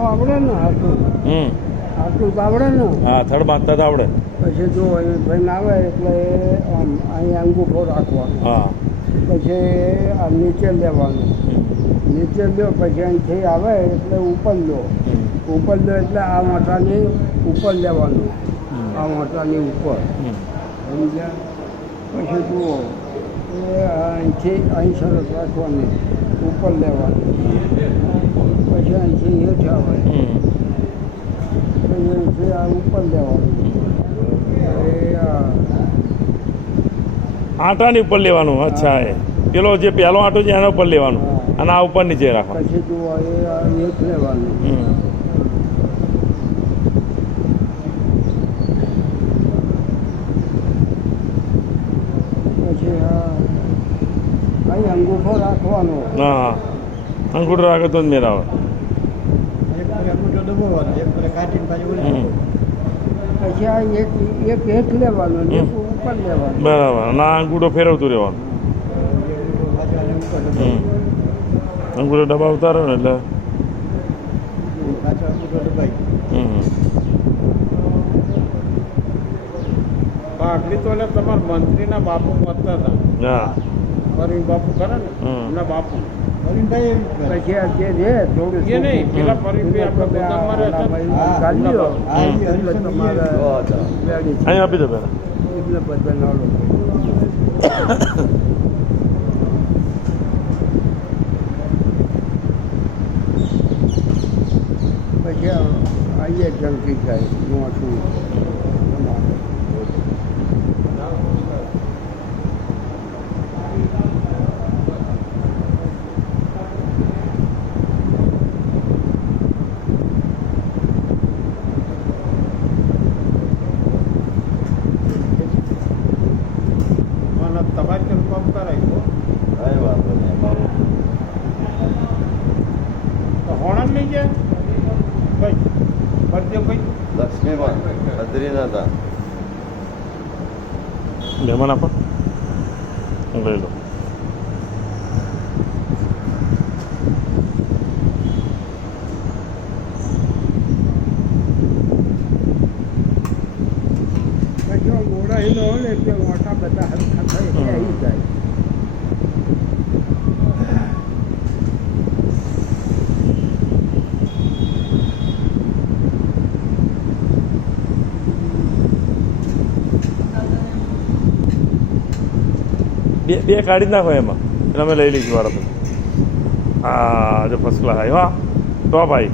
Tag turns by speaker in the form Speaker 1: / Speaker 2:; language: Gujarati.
Speaker 1: તો આવડે ને આટલું
Speaker 2: હમ.
Speaker 1: આટલું તો આવડે ને
Speaker 2: હા થડ બાંધતા તો આવડે.
Speaker 1: પછી જો અહીં ભાઈ આવે એટલે આમ અહીં અંગૂઠો રાખવાનો.
Speaker 2: હા.
Speaker 1: પછી આ નીચે લેવાનું. નીચે લો પછી અહીંથી આવે એટલે ઉપર લો ઉપર લો એટલે આ માથાની ઉપર લેવાનું. આ માથાની ઉપર. સમજ્યા? પછી જુઓ એ અહીંથી અહીં સરસ રાખવાની ઉપર લેવાની. આ ઉપર લેવાનું
Speaker 2: આટાની ઉપર લેવાનું અચ્છા એ. પેલો જે પહેલો આટો છે એના ઉપર લેવાનું. અને આ ઉપર નીચે રાખવાનું.
Speaker 1: પછી જુઓ એ લેવાનું. અંગૂઠો રાખવાનો.
Speaker 2: હા. અંગૂઠો રાખે તો જ મેળ આવે
Speaker 1: પછી આ એક એક હેઠ લેવાનું ને એક. ઉપર લેવાનું
Speaker 2: બરાબર ના આ અંગૂઠો ફેરવતું રહેવાનું. અંગૂઠો ડબ્બા ઉતારો ને એટલે હમ.
Speaker 3: આટલી તો એટલે તમારા મંત્રીના બાપુ મતતા હતા
Speaker 2: હા
Speaker 3: પરવીન બાપુ કરે ને. એમના બાપુ પરવીનભાઈ
Speaker 1: પછી આ જે રે થોડું
Speaker 3: એ નહીં પેલા પરવીનભાઈ આપણે ગોદામમાં રહેતા ને.
Speaker 1: કાઢી લો
Speaker 3: હા,
Speaker 1: એટલે તમારે ready છે.
Speaker 2: અહીં આપી દો પહેલાં
Speaker 1: એટલે બધા નાડો પછી આ આઈએ જંકી જાય મોસું
Speaker 3: મને તમારી તરફ કામ કરાવ્યું તો ગયા? નહીં જાય ભાઈ
Speaker 4: લક્ષ્મીમાં બદ્રીનાથ
Speaker 2: મહેમાન આપો. લઈ લો.
Speaker 1: પછી આ હોય ને એટલે મોટા બધા હરખા થાય આવી જાય.
Speaker 2: બે બે કાઢી ના નાખો એમાં. એટલે અમે લઈ લઈશું વાર હા, જો ફર્સ્ટ ક્લાસ આવ્યો હા. તો ભાઈ.